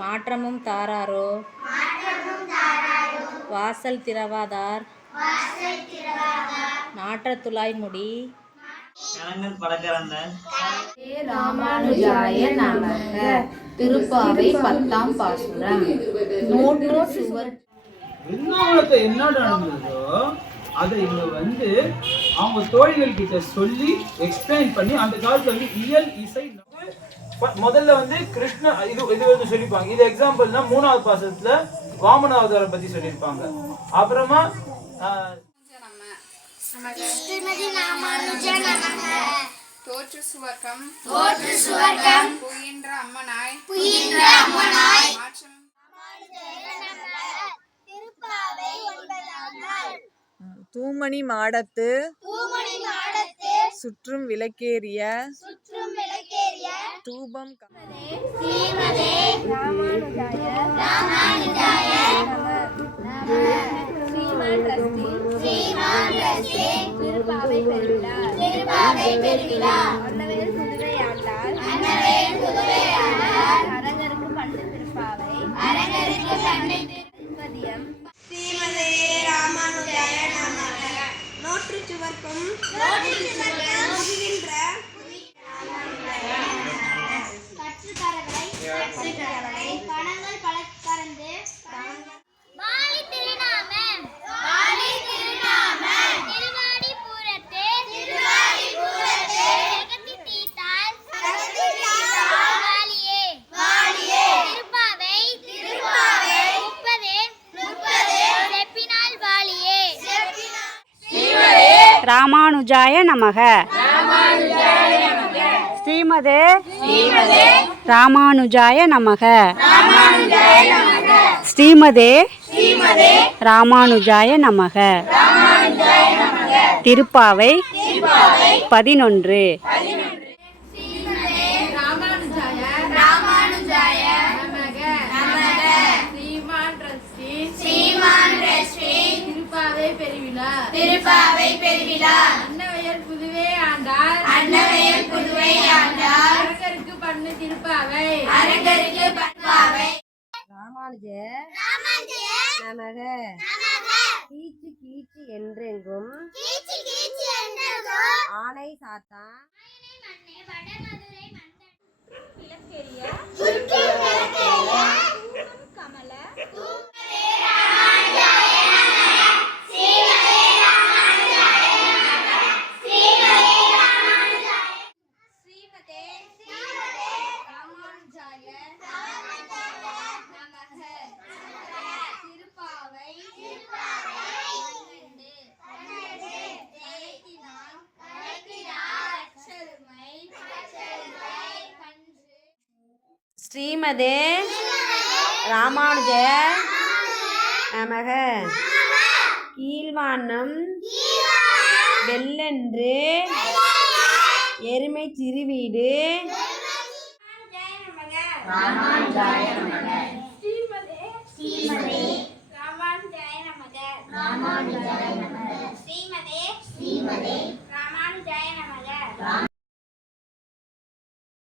மாற்றமும் தாராரோ வாசல் திறவாதார் நாற்றத்துழாய் முடி ராமானுஜாய நமக. திருப்பாவை 10ஆம் பாசுரம். நோற்று சுவர் என்ன நடந்ததோ அதை இங்க அவங்க தோழிகள் கிட்ட சொல்லி எக்ஸ்பிளைன் பண்ணி அந்த காலத்துல இயல் இசை முதல்ல கிருஷ்ண இது சொல்லிப்பாங்க. இது எக்ஸாம்பிள்னா 3வது பாசத்துல வாமன அவதாரம் பத்தி சொல்லியிருப்பாங்க. அப்புறமா தோற்று சுவர்க்கம் புகின்ற அம்மனாய் தூமணி மாடத்து சுற்றும் விளக்கேறிய தூபம் நோற்று சுவர்க்கம் பணங்கள் பல பறந்து ராமானுஜாய நமக. ஸ்ரீமதே ராமானுஜாய நமக. ஸ்ரீமதே ராமானுஜாய நமக. திருப்பாவை 11. திருப்பாவை பெருவிழா அன்னவயல் புதுவே ஆண்டார் அரங்கருக்கு பண்ணு திருப்பாவை ராமானுஜ நமக. கீச்சு கீச்சு என்றெங்கும் ஆனை சாத்தான் ஸ்ரீமதே ராமானுஜ நமக. கீழ்வானம் வெள்ளென்று எருமை திருவீடு. ராமானுஜாய நமக.